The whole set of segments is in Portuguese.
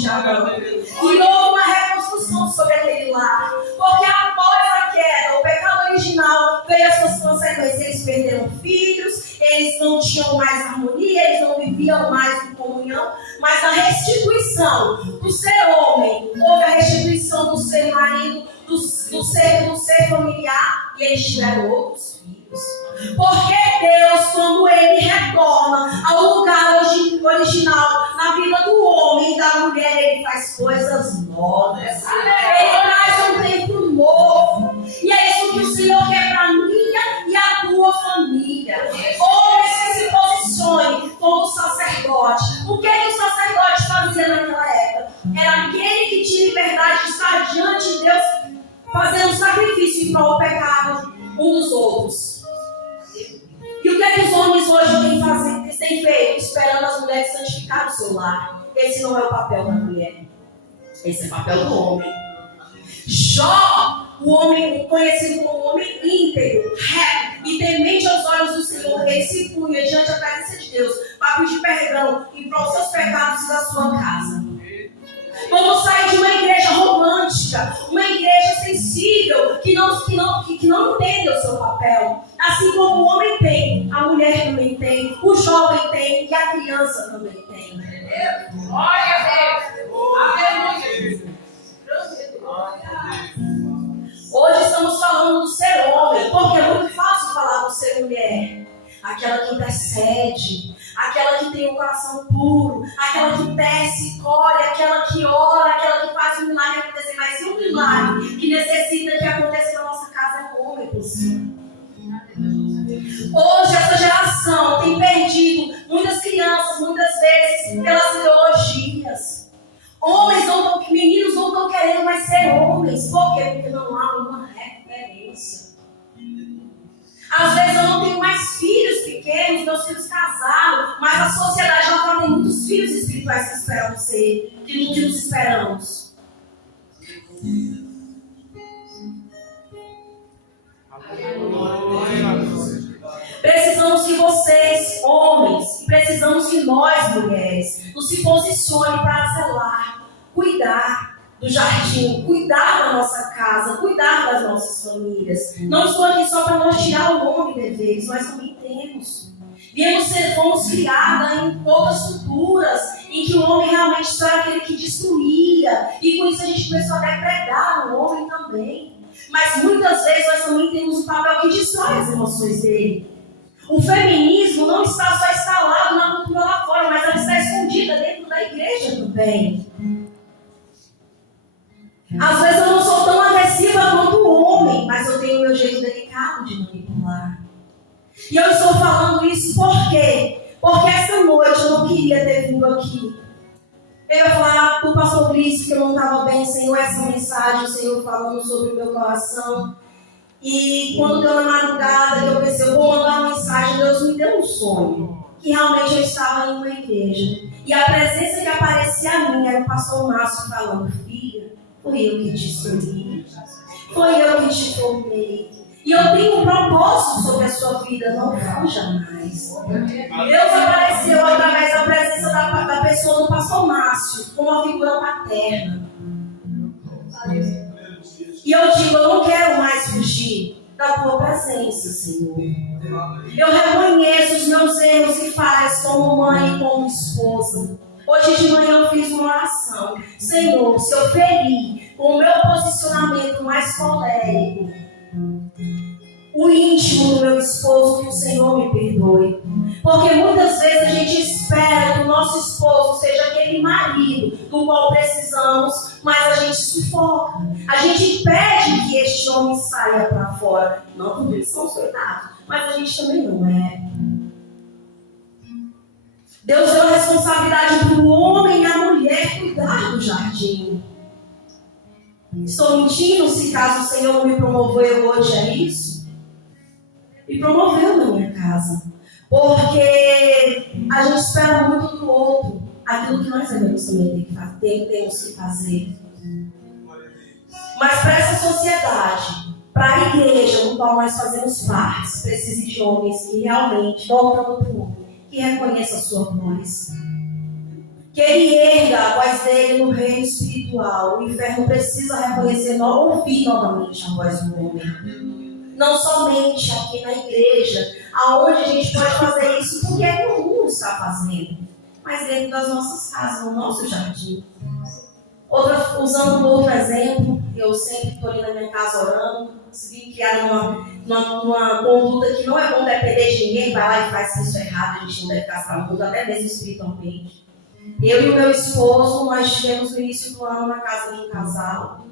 de Adão. E houve uma reconstrução sobre aquele lar. Porque após a queda, o pecado original veio as suas consequências. Eles perderam filhos, eles não tinham mais harmonia, eles não viviam mais em comunhão. Mas a restituição do ser homem, houve a restituição do ser marido, do ser familiar, e eles tiveram outros filhos. Porque Deus, quando Ele retorna ao lugar original na vida do homem e da mulher, Ele faz coisas novas. Ele traz um tempo novo. E é isso que o Senhor quer para a minha e a tua família. Homens que se posicione como sacerdote. O que o sacerdote fazia naquela época? Era aquele que tinha liberdade de estar diante de Deus, fazendo sacrifício em prol do pecado um dos outros. E o que os homens hoje têm feito? Esperando as mulheres santificar o seu lar. Esse não é o papel da mulher. Esse é o papel do homem. Jó, o homem conhecido como homem íntegro, reto e temente aos olhos do Senhor, ele se punha diante da presença de Deus para pedir perdão em prol dos seus pecados e da sua casa. Vamos sair de uma igreja romântica, uma igreja sensível, que não entende o seu papel. Assim como o homem tem, a mulher também tem, o jovem tem e a criança também tem. Glória a Deus! Hoje estamos falando do ser homem, porque é muito fácil falar do ser mulher. Aquela que intercede, aquela que tem o coração puro, aquela que tece, colhe, aquela que ora, aquela que faz um milagre acontecer. Mas e um milagre que necessita que aconteça na nossa casa é o homem por cima. Hoje essa geração tem perdido muitas crianças, muitas vezes, pelas ideologias. Meninos não estão querendo mais ser homens. Por quê? Porque não há uma referência. Às vezes eu não tenho mais filhos pequenos, meus filhos casaram, mas a sociedade já tem muitos filhos espirituais que esperam ser, que nos esperamos. Precisamos que vocês, homens, e precisamos que nós, mulheres, nos se posicione para zelar, cuidar do jardim, cuidar da nossa casa, cuidar das nossas famílias. Não estou aqui só para nortear o homem de deveres, nós também temos. Fomos criados em outras culturas em que o homem realmente era aquele que destruía, e com isso a gente começou a depredar o homem também. Mas muitas vezes nós também temos um papel que destrói as emoções dele. O feminismo não está só instalado na cultura lá fora, mas ela está escondida dentro da igreja também. Às vezes eu não sou tão agressiva quanto o homem, mas eu tenho o meu jeito delicado de manipular. E eu estou falando isso por quê? Porque essa noite eu não queria ter vindo aqui. Eu ia falar para o pastor Cristo que eu não estava bem, Senhor, essa mensagem, o Senhor falando sobre o meu coração. E quando deu na madrugada, eu pensei, eu vou mandar uma mensagem, Deus me deu um sonho. Que realmente eu estava em uma igreja. E a presença que aparecia a mim era o pastor Márcio falando, filha, foi eu que te escolhi, foi eu que te formei. E eu tenho um propósito sobre a sua vida, não fuja mais. Deus apareceu através da presença da pessoa do pastor Márcio, como uma figura paterna. E eu digo, eu não quero mais fugir da tua presença, Senhor. Eu reconheço os meus erros e falhas como mãe e como esposa. Hoje de manhã eu fiz uma oração. Senhor, se eu feri com o meu posicionamento mais colérico, o íntimo do meu esposo, que o Senhor me perdoe. Porque muitas vezes a gente espera que o nosso esposo seja aquele marido do qual precisamos, mas a gente sufoca. A gente pede que este homem saia para fora. Não porque eles são coitados, mas a gente também não é. Deus deu a responsabilidade para o homem e a mulher cuidar do jardim. Estou mentindo se caso o Senhor não me promoveu hoje a isso? Me promoveu na minha casa. Porque a gente espera muito do outro aquilo que nós devemos também temos que fazer. Mas para essa sociedade, para a igreja no qual nós fazemos parte, precisa de homens que realmente, voltando para o homem, que reconheça a sua voz. que ele erga a voz dele no reino espiritual. O inferno precisa reconhecer, ouvir novamente a voz do homem. Não somente aqui na igreja, aonde a gente pode fazer isso porque é comum estar fazendo, mas dentro das nossas casas, no nosso jardim. Usando um outro exemplo, eu sempre estou ali na minha casa orando, consegui criar uma conduta que não é bom depender de ninguém, vai lá e faz isso errado, a gente não deve ficar muito, até mesmo espiritualmente. Eu e o meu esposo, nós estivemos no início do ano na casa de um casal,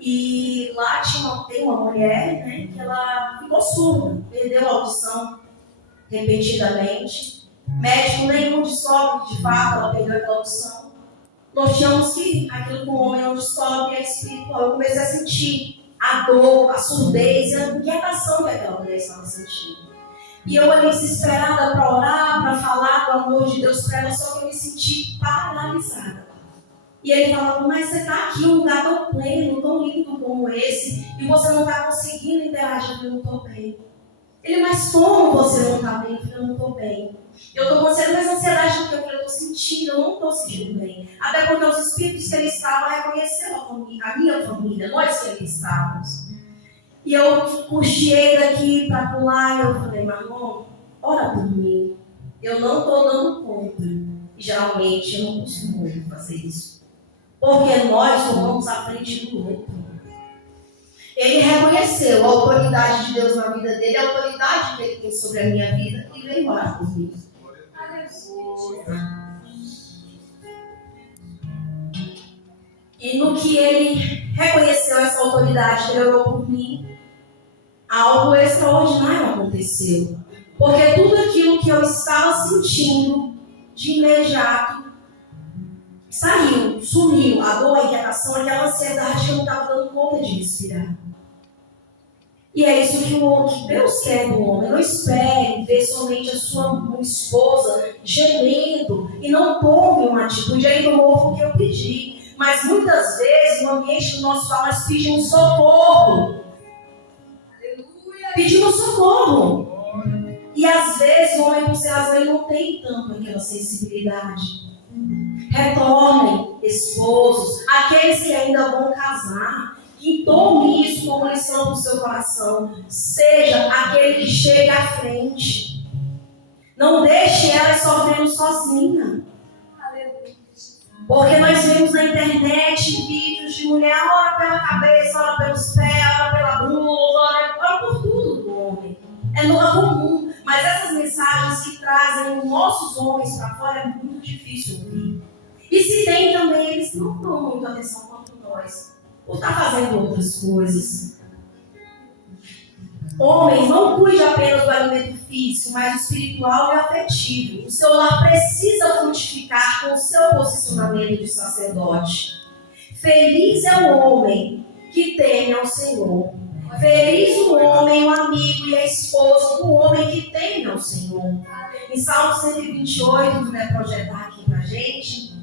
e lá tem uma mulher, né, que ela ficou surda, perdeu a audição repentinamente. Médico nenhum descobre que de fato ela perdeu aquela audição. Nós tínhamos que aquilo que o homem não descobre é espiritual. Eu comecei a sentir a dor, a surdez e a inquietação que aquela mulher estava sentindo. E eu ali desesperada para orar, para falar do amor de Deus para ela, só que eu me senti paralisada. E ele falava, mas você está aqui em um lugar tão pleno, tão lindo como esse, e você não está conseguindo interagir, eu não estou bem. Ele, mas como você não está bem? Eu não estou bem. Eu estou com mais ansiedade do que eu estou sentindo, eu não estou sentindo bem. Até porque os espíritos que ele estava reconheceram a minha família, nós que ali estávamos. E eu puxei daqui para pular, e eu falei, Marlon, ora por mim. Eu não estou dando conta. E geralmente eu não costumo fazer isso. Porque nós tomamos à frente do outro. Ele reconheceu a autoridade de Deus na vida dele, a autoridade que ele tem sobre a minha vida, e veio orar por mim. E no que ele reconheceu essa autoridade, ele orou por mim, algo extraordinário aconteceu. Porque tudo aquilo que eu estava sentindo, de imediato, saiu, sumiu. A dor, a inquietação, aquela ansiedade que eu não estava dando conta de respirar. E é isso que Deus quer do homem. Não espere ver somente a sua esposa gemendo e não tome uma atitude. Aí tomou porque eu pedi. Mas muitas vezes no ambiente do nosso lar nós pedimos socorro. Aleluia. Pedimos socorro. E às vezes o homem, por ser razão, ele não tem tanto aquela sensibilidade. Retornem, esposos, aqueles que ainda vão casar. Que tome isso como lição do seu coração. Seja aquele que chega à frente. Não deixe ela sofrendo sozinha. Porque nós vemos na internet vídeos de mulher, ora pela cabeça, ora pelos pés, ora pela blusa, ora por tudo do homem. É comum. Mas essas mensagens que trazem os nossos homens para fora é muito difícil ouvir. E se tem também, eles não dão muita atenção quanto nós. Ou está fazendo outras coisas. Homens, não cuide apenas do alimento físico, mas do espiritual e afetivo. O seu lar precisa frutificar com o seu posicionamento de sacerdote. Feliz é o homem que teme ao Senhor. Feliz o homem, o amigo e a esposa do homem que teme ao Senhor. Em Salmo 128, que vai projetar aqui pra gente.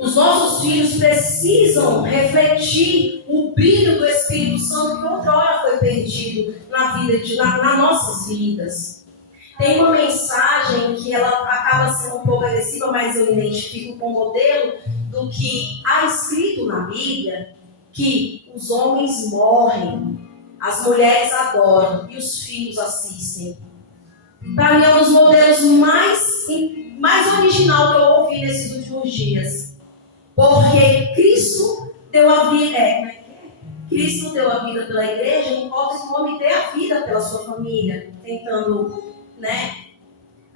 Os nossos filhos precisam refletir o brilho do Espírito Santo que outra hora foi perdido nas nossas vidas. Tem uma mensagem que ela acaba sendo um pouco agressiva, mas eu identifico com o modelo do que há escrito na Bíblia, que os homens morrem, as mulheres adoram e os filhos assistem. Para mim é um dos modelos mais original que eu ouvi nesses últimos dias. Porque Cristo deu a vida, Cristo deu a vida pela igreja, importa que o homem dê a vida pela sua família, tentando,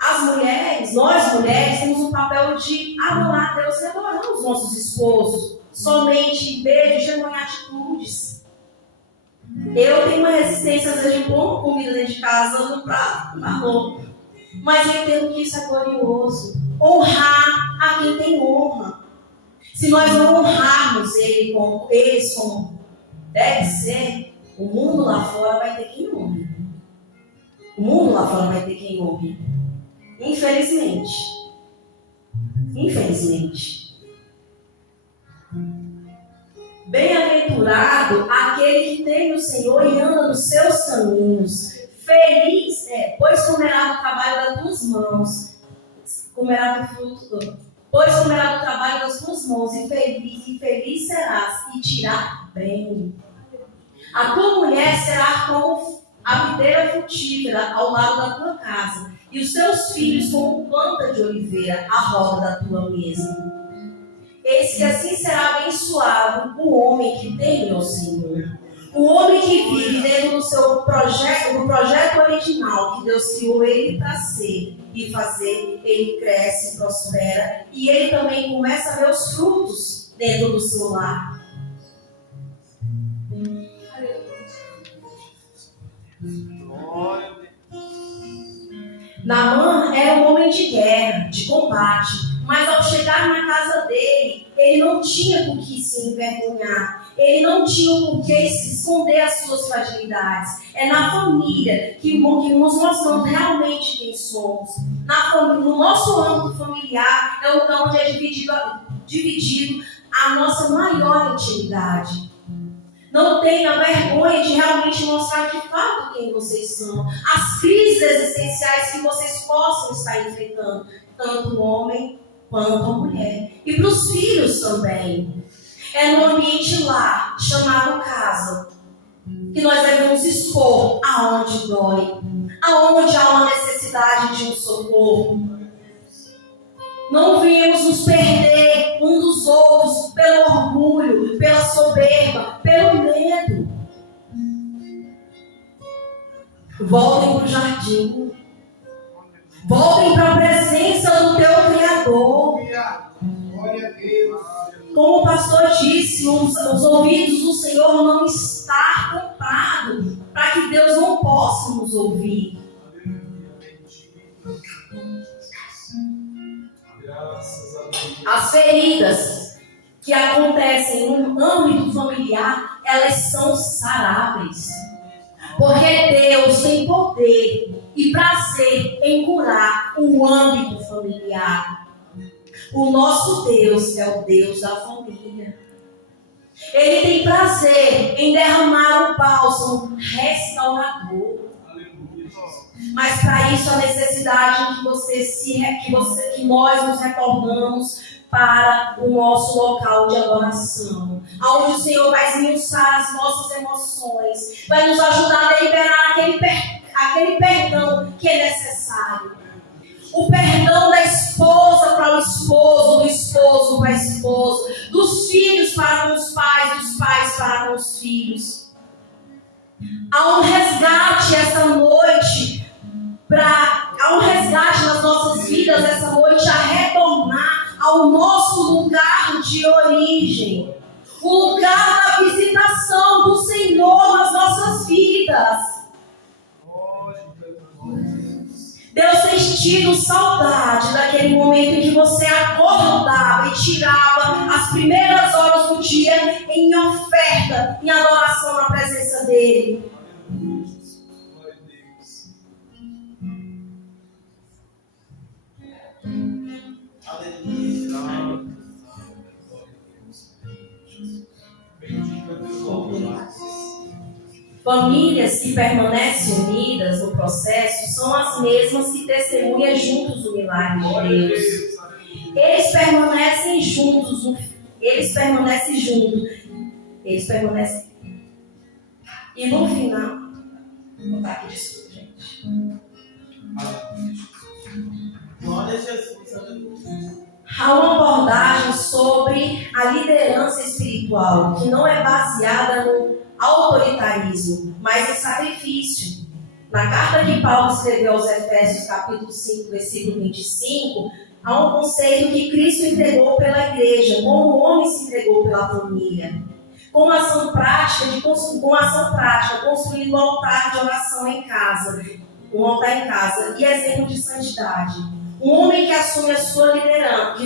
as mulheres, nós mulheres, temos o papel de adorar a Deus e adorar os nossos esposos, somente em beijo e em atitudes. Eu tenho uma resistência, às vezes, de pôr comida dentro de casa no prato, na roupa. Mas eu entendo que isso é glorioso. Honrar a quem tem honra. Se nós não honrarmos eles como deve ser, o mundo lá fora vai ter quem honre. O mundo lá fora vai ter quem honre. Infelizmente. Bem-aventurado aquele que teme o Senhor e anda nos seus caminhos. Feliz Pois comerá do trabalho das tuas mãos, pois comerá do trabalho das tuas mãos, e feliz serás, e te irá bem. A tua mulher será como a videira frutífera ao lado da tua casa, e os teus filhos como planta de oliveira à roda da tua mesa. Eis que assim será abençoado o homem que teme ao Senhor. O homem que vive dentro do seu projeto, do projeto original que Deus criou ele para ser e fazer, ele cresce, prospera, e ele também começa a ver os frutos dentro do seu lar. Naamã era um homem de guerra, de combate, mas ao chegar na casa dele, ele não tinha por que se envergonhar, ele não tinha por que esconder as suas fragilidades. É na família que nos mostramos realmente quem somos. No nosso âmbito familiar é o lugar onde é dividido a nossa maior intimidade. Não tenha vergonha de realmente mostrar de fato quem vocês são. As crises existenciais que vocês possam estar enfrentando, tanto o homem quanto a mulher. E para os filhos também. É no ambiente lá, chamado casa, que nós devemos expor aonde dói, aonde há uma necessidade de um socorro. Não viemos nos perder um dos outros pelo orgulho, pela soberba, pelo medo. Voltem para o jardim. Voltem para a presença do teu Criador. Como o pastor disse, os ouvidos do Senhor não estão comprados para que Deus não possa nos ouvir. As feridas que acontecem no âmbito familiar, elas são saráveis. Porque Deus tem poder e prazer em curar o âmbito familiar. O nosso Deus é o Deus da família. Ele tem prazer em derramar um bálsamo restaurador. Mas para isso a necessidade que nós nos retornamos para o nosso local de adoração, onde o Senhor vai esmiuçar as nossas emoções, vai nos ajudar a liberar aquele perdão que é necessário. O perdão da esposa para o esposo, do esposo para a esposa, dos filhos para com os pais, dos pais para com os filhos. Há um resgate essa noite, há um resgate nas nossas vidas essa noite, a retornar ao nosso lugar de origem, o lugar da visitação do Senhor nas nossas vidas. Deus tem tido saudade daquele momento em que você acordava e tirava as primeiras horas do dia em oferta, em adoração na presença dEle. Famílias que permanecem unidas no processo são as mesmas que testemunham juntos o milagre de Deus. Eles permanecem juntos. E no final, vou botar aqui, desculpa, gente. Glória a Jesus. Há uma abordagem sobre a liderança espiritual que não é baseada no autoritarismo, mas em sacrifício. Na carta que Paulo escreveu aos Efésios, capítulo 5, versículo 25, há um conceito que Cristo entregou pela igreja, como o homem se entregou pela família. Com ação prática, construindo um altar de oração em casa, e exemplo de santidade. Um homem que assume a sua liderança,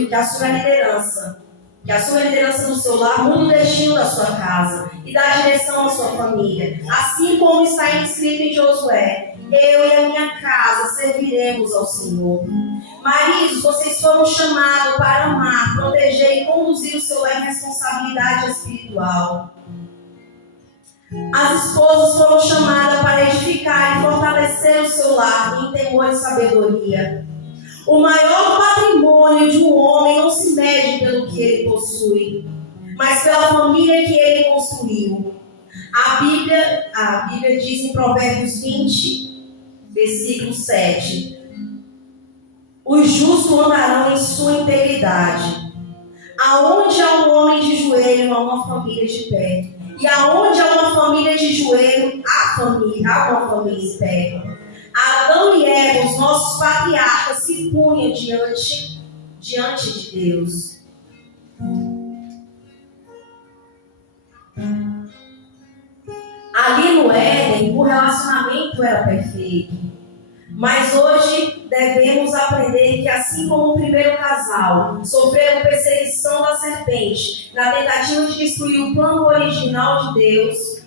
que assume a liderança do seu lar, muda o destino da sua casa e dá direção à sua família. Assim como está escrito em Josué: eu e a minha casa serviremos ao Senhor. Maridos, vocês foram chamados para amar, proteger e conduzir o seu lar em responsabilidade espiritual. As esposas foram chamadas para edificar e fortalecer o seu seu lar em temor e sabedoria. O maior patrimônio de um homem não se mede pelo que ele possui, mas pela família que ele construiu. A Bíblia diz em Provérbios 20, versículo 7: os justos andarão em sua integridade. Aonde há um homem de joelho, há uma família de pé. E aonde há uma família de joelho, há uma família de pé. Adão e Eva, os nossos patriarcas, se punham diante de Deus. Ali no Éden, o relacionamento era perfeito. Mas hoje devemos aprender que, assim como o primeiro casal sofreram perseguição da serpente na tentativa de destruir o plano original de Deus,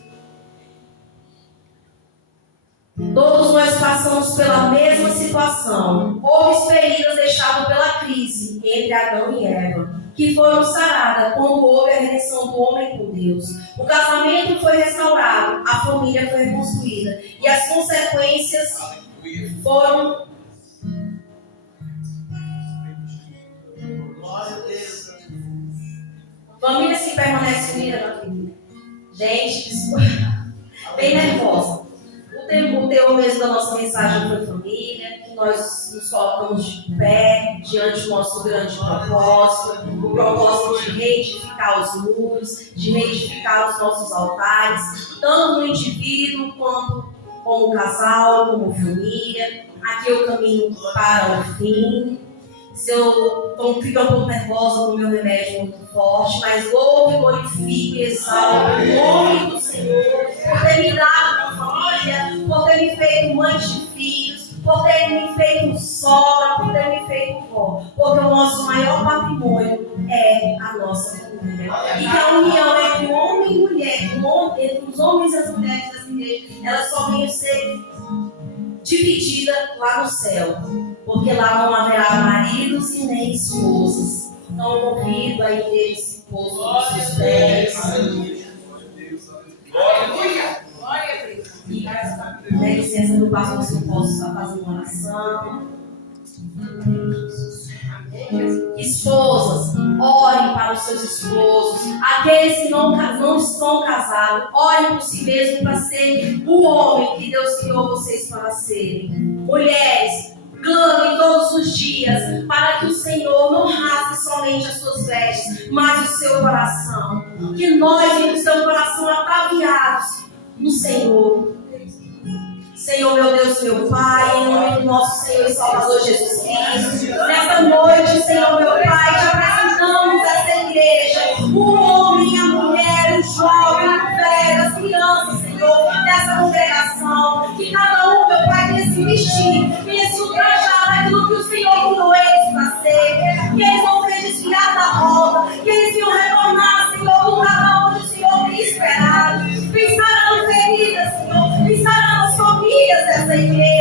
todos nós passamos pela mesma situação. Houve feridas deixadas pela crise entre Adão e Eva, que foram saradas quando houve a redenção do homem com Deus. O casamento foi restaurado, a família foi reconstruída e as consequências foram. Família se permanece unida na família. Gente, desculpa, bem nervosa. O teor mesmo da nossa mensagem foi família, que nós nos colocamos de pé diante do nosso grande propósito, o propósito de reedificar os muros, de reedificar os nossos altares, tanto no indivíduo quanto como casal, como família. Aqui eu caminho para o fim. Se eu fico um pouco nervosa com o meu remédio muito forte, mas louvo, glorifico e exalto o nome do Senhor por ter me dado uma família, por ter me feito mãe de filhos, por ter me feito sogra, por ter me feito vó, porque o nosso maior patrimônio é a nossa família. E que a união entre homem e mulher, entre os homens e as mulheres dessa igreja, ela só vem a ser dividida lá no céu, porque lá não haverá maridos e nem esposas. Então eu convido a igreja se pôr sobre os seus pés. E dê licença do pastor se eu posso estar fazendo uma oração. Esposas, orem para os seus esposos. Aqueles que não estão casados, orem por si mesmos para ser o homem que Deus criou vocês para serem. Mulheres, clamem todos os dias para que o Senhor não rasgue somente as suas vestes, mas o seu coração. Que nós, com o seu coração ataviados no Senhor. Senhor, meu Deus, meu Pai, em nome do nosso Senhor e Salvador Jesus Cristo, nesta noite, Senhor, meu Pai, te apresentamos essa igreja, o homem, a mulher, o jovem, o velho, as crianças, Senhor, dessa congregação, que cada um, meu Pai, venha se vestir, venha se ultrajar daquilo que o Senhor mudou eles para ser, que eles não venham desviar da roda, que eles venham retornar, Senhor, do lugar onde o Senhor tem esperado, pensar nas feridas, Senhor, pensar nas famílias dessa igreja.